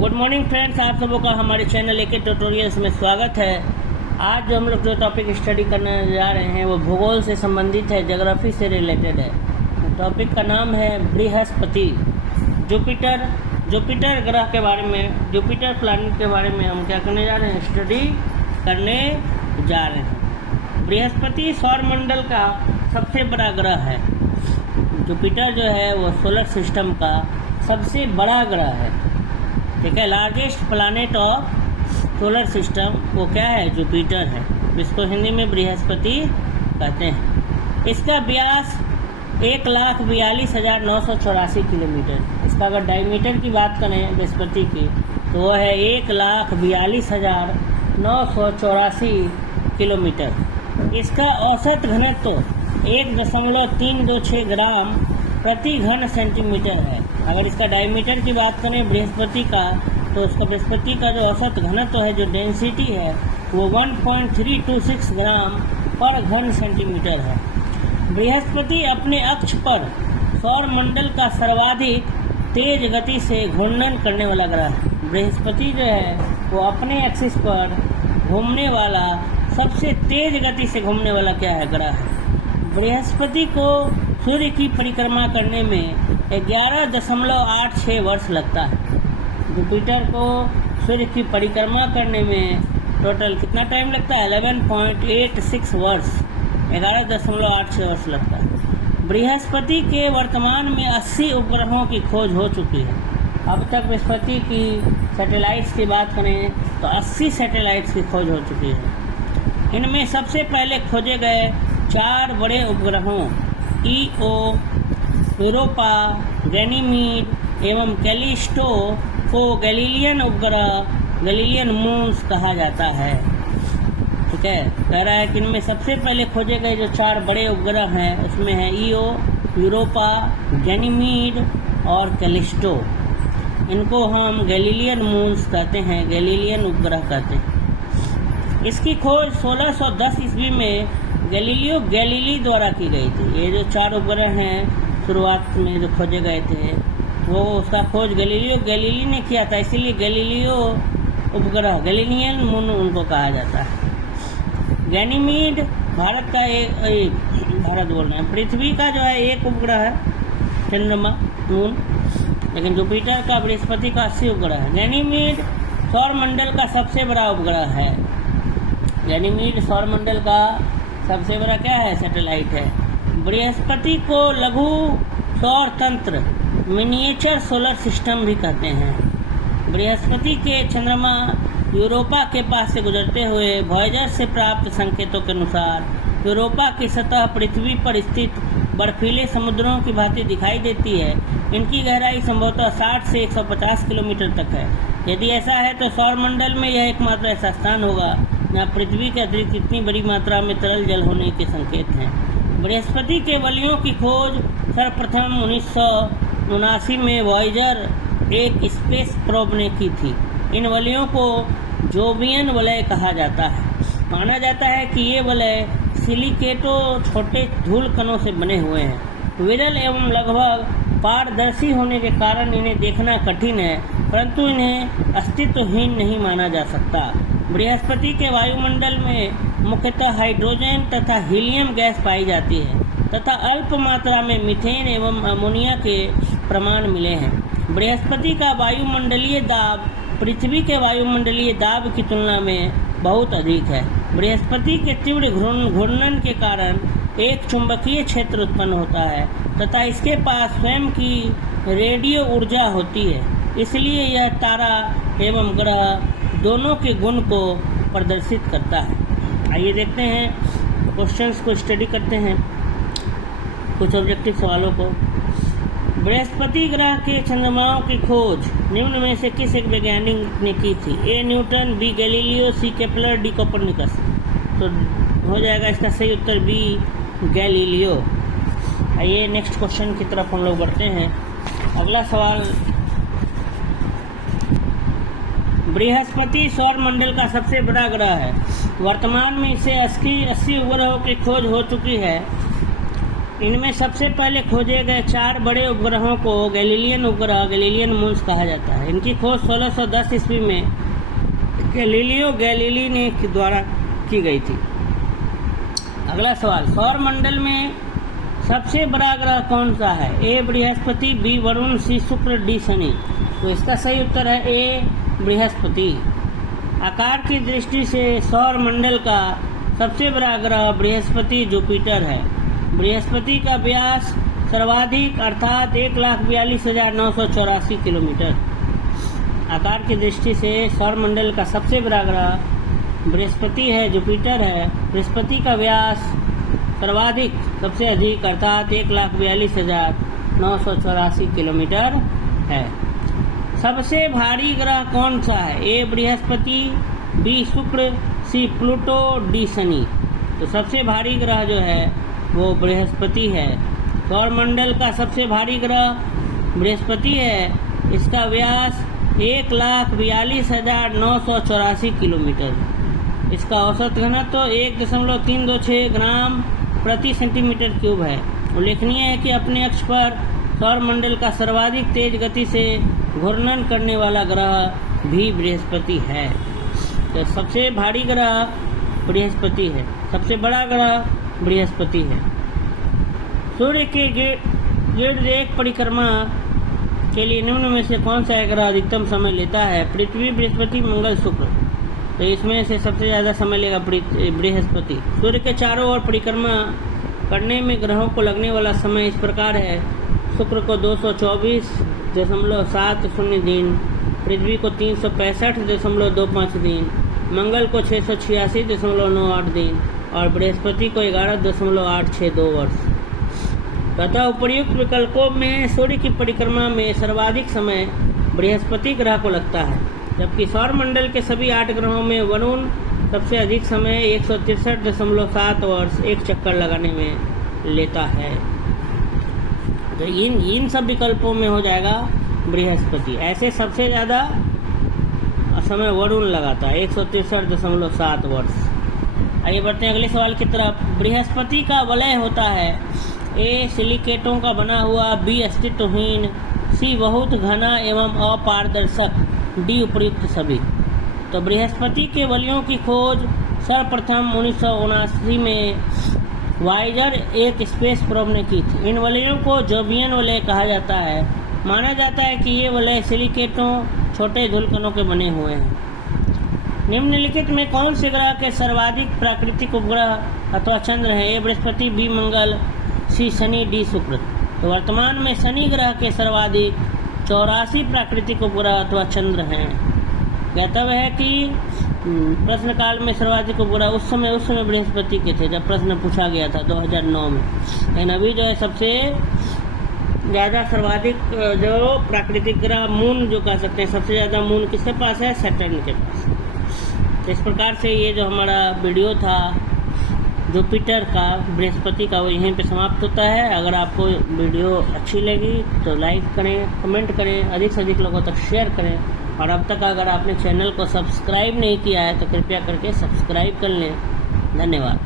Good morning friends, आप सबों का हमारे चैनल एके ट्यूटोरियल्स में स्वागत है। आज जो हम लोग जो टॉपिक स्टडी करने जा रहे हैं वो भूगोल से संबंधित है, ज्योग्राफी से रिलेटेड है। टॉपिक का नाम है बृहस्पति। जुपिटर ग्रह के बारे में, जुपिटर प्लैनेट के बारे में हम क्या करने जा रहे हैं, स्टडी करने जा रहे हैं। बृहस्पति सौरमंडल का सबसे बड़ा ग्रह है। जुपिटर जो है वो सोलर सिस्टम का सबसे बड़ा ग्रह है, ठीक है। Largest planet of solar system वो क्या है, जुपिटर है। इसको हिंदी में बृहस्पति कहते हैं। इसका व्यास 1,42,984 किलोमीटर। इसका अगर डायमीटर की बात करें बृहस्पति की तो वह है 1,42,984 किलोमीटर। इसका औसत घनत्व 1.326 ग्राम प्रति घन सेंटीमीटर है। अगर इसका डायमीटर की बात करें बृहस्पति का तो उसका बृहस्पति का जो औसत घनत्व है, जो डेंसिटी है, वो 1.326 ग्राम पर घन सेंटीमीटर है। बृहस्पति अपने अक्ष पर सौरमंडल का सर्वाधिक तेज गति से घूर्णन करने वाला ग्रह है। बृहस्पति जो है वो अपने एक्सिस पर घूमने वाला, सबसे तेज गति से घूमने वाला क्या है, ग्रह है। बृहस्पति को सूर्य की परिक्रमा करने में 11.86 वर्ष लगता है। जुपिटर को सूर्य की परिक्रमा करने में टोटल कितना टाइम लगता है, 11.86 वर्ष, 11.86 वर्ष लगता है। बृहस्पति के वर्तमान में 80 उपग्रहों की खोज हो चुकी है। अब तक बृहस्पति की सैटेलाइट्स की बात करें तो 80 सैटेलाइट्स की खोज हो चुकी है। इनमें सबसे पहले खोजे गए 4 बड़े उपग्रहों ईओ, यूरोपा, गैनीमीड एवं कैलिस्टो को गैलीलियन उपग्रह, गैलीलियन मून्स कहा जाता है, ठीक है। कह रहा है कि इनमें सबसे पहले खोजे गए जो 4 बड़े उपग्रह हैं उसमें है ईओ, यूरोपा, गैनीमीड और कैलिस्टो। इनको हम गैलीलियन मून्स कहते हैं, गैलीलियन उपग्रह कहते हैं। इसकी खोज 1610 ईस्वी में गैलीलियो गैलीली द्वारा की गई थी। ये जो 4 उपग्रह हैं शुरुआत में जो खोजे गए थे वो उसका खोज गैलीलियो गैलीली ने किया था, इसीलिए गैलीलियो उपग्रह, गैलीलियन मून उनको कहा जाता है। गैनीमीड भारत का पृथ्वी का जो है एक उपग्रह है, चंद्रमा, मून, लेकिन जुपिटर का, बृहस्पति का 80 उपग्रह है। गैनीमीड सौरमंडल का सबसे बड़ा उपग्रह है। गैनीमीड सौरमंडल का सबसे बड़ा क्या है, सैटेलाइट है। बृहस्पति को लघु सौर तंत्र, मिनिएचर सोलर सिस्टम भी कहते हैं। बृहस्पति के चंद्रमा यूरोपा के पास से गुजरते हुए वॉयेजर से प्राप्त संकेतों के अनुसार यूरोपा की सतह पृथ्वी पर स्थित बर्फीले समुद्रों की भांति दिखाई देती है। इनकी गहराई संभवतः 60 से 150 किलोमीटर तक है। यदि ऐसा है तो सौरमंडल में यह एकमात्र ऐसा स्थान होगा जहाँ पृथ्वी के अतिरिक्त इतनी बड़ी मात्रा में तरल जल होने के संकेत हैं। बृहस्पति के वलयों की खोज सर्वप्रथम 1979 में वॉयेजर एक स्पेस प्रोब ने की थी। इन वलयों को जोवियन वलय कहा जाता है। माना जाता है कि ये वलय सिलिकेटो छोटे धूल कणों से बने हुए हैं। विरल एवं लगभग पारदर्शी होने के कारण इन्हें देखना कठिन है, परंतु इन्हें अस्तित्वहीन नहीं माना जा सकता। बृहस्पति के वायुमंडल में मुख्यतः हाइड्रोजन तथा हीलियम गैस पाई जाती है तथा अल्प मात्रा में मीथेन एवं अमोनिया के प्रमाण मिले हैं। बृहस्पति का वायुमंडलीय दाब पृथ्वी के वायुमंडलीय दाब की तुलना में बहुत अधिक है। बृहस्पति के तीव्र घूर्णन के कारण एक चुंबकीय क्षेत्र उत्पन्न होता है तथा इसके पास स्वयं की रेडियो ऊर्जा होती है, इसलिए यह तारा एवं ग्रह दोनों के गुण को प्रदर्शित करता है। आइए देखते हैं, क्वेश्चंस को स्टडी करते हैं, कुछ ऑब्जेक्टिव सवालों को। बृहस्पति ग्रह के चंद्रमाओं की खोज निम्न में से किस एक वैज्ञानिक ने की थी? A Newton, B Galileo, C Kepler, D Copernicus. तो हो जाएगा इसका सही उत्तर बी गैलीलियो। आइए नेक्स्ट क्वेश्चन की तरफ हम लोग बढ़ते हैं। अगला सवाल, बृहस्पति सौरमंडल का सबसे बड़ा ग्रह है। वर्तमान में इसे 80 उपग्रहों की खोज हो चुकी है। इनमें सबसे पहले खोजे गए 4 बड़े उपग्रहों को गैलीलियन उपग्रह, गैलीलियन मून्स कहा जाता है। इनकी खोज 1610 ईस्वी में गैलीलियो गैलीली ने द्वारा की गई थी। अगला सवाल, सौर मंडल में सबसे बड़ा ग्रह कौन सा है? ए बृहस्पति, बी वरुण, सी शुक्र, डी शनि। तो इसका सही उत्तर है ए बृहस्पति। आकार की दृष्टि से सौर मंडल का सबसे बड़ा ग्रह बृहस्पति जुपिटर है। बृहस्पति का व्यास सर्वाधिक अर्थात 1,42,984 किलोमीटर। आकार की दृष्टि से सौर मंडल का सबसे बड़ा ग्रह बृहस्पति है, जुपिटर है। बृहस्पति का व्यास सर्वाधिक सबसे अधिक अर्थात 1,42,984 किलोमीटर है। सबसे भारी ग्रह कौन सा है? ए बृहस्पति, बी शुक्र, सी प्लूटो, डी शनि। तो सबसे भारी ग्रह जो है वो बृहस्पति है। सौर मंडल का सबसे भारी ग्रह बृहस्पति है। इसका व्यास 1,42,984 किलोमीटर। इसका औसत घनत्व 1.326 ग्राम प्रति सेंटीमीटर क्यूब है। उल्लेखनीय है कि अपने अक्ष पर सौर मंडल का सर्वाधिक तेज गति से घूर्णन करने वाला ग्रह भी बृहस्पति है। तो सबसे भारी ग्रह बृहस्पति है, सबसे बड़ा ग्रह बृहस्पति है। सूर्य के गिर्द एक परिक्रमा के लिए निम्न में से कौन सा ग्रह अधिकतम समय लेता है? पृथ्वी, बृहस्पति, मंगल, शुक्र। तो इसमें से सबसे ज़्यादा समय लेगा बृहस्पति। सूर्य के चारों ओर परिक्रमा करने में ग्रहों को लगने वाला समय इस प्रकार है। शुक्र को 224.70 दिन, पृथ्वी को 365.25 दिन, मंगल को 686.98 दिन और बृहस्पति को 11.862 वर्ष। तथा उपर्युक्त विकल्पों में सूर्य की परिक्रमा में सर्वाधिक समय बृहस्पति ग्रह को लगता है, जबकि सौर मंडल के सभी 8 ग्रहों में वरुण सबसे अधिक समय 163.7 वर्ष एक चक्कर लगाने में लेता है। तो इन सब विकल्पों में हो जाएगा बृहस्पति। ऐसे सबसे ज़्यादा समय वरुण लगाता है 163.7 वर्ष। आइए बढ़ते हैं अगले सवाल की तरफ। बृहस्पति का वलय होता है ए सिलिकेटों का बना हुआ, बी अस्तित्वहीन, सी बहुत घना एवं अपारदर्शक, डी उपयुक्त सभी। तो बृहस्पति के वलयों की खोज सर्वप्रथम 1979 में वाइजर एक स्पेस प्रोब ने की थी। इन वलयों को जोबियन वलय कहा जाता है। माना जाता है कि ये वलय सिलिकेटों छोटे धूलकणों के बने हुए हैं। निम्नलिखित में कौन से ग्रह के सर्वाधिक प्राकृतिक उपग्रह अथवा चंद्र हैं? ए बृहस्पति, बी मंगल, सी शनि, डी शुक्र। तो वर्तमान में शनि ग्रह के सर्वाधिक 84 प्राकृतिक उपग्रह अथवा चंद्र हैं। ज्ञातव्य है कि प्रश्न काल में सर्वाधिक उपग्रह उस समय बृहस्पति के थे जब प्रश्न पूछा गया था 2009 में। लेकिन अभी जो है सबसे ज़्यादा सर्वाधिक जो प्राकृतिक ग्रह मून जो कह सकते हैं, सबसे ज़्यादा मून किसके पास है? सैटर्न के पास। तो इस प्रकार से ये जो हमारा वीडियो था जुपिटर का, बृहस्पति का, वो यहीं पे समाप्त होता है। अगर आपको वीडियो अच्छी लगी तो लाइक करें, कमेंट करें, अधिक से अधिक लोगों तक शेयर करें। और अब तक अगर आपने चैनल को सब्सक्राइब नहीं किया है तो कृपया करके सब्सक्राइब कर लें। धन्यवाद।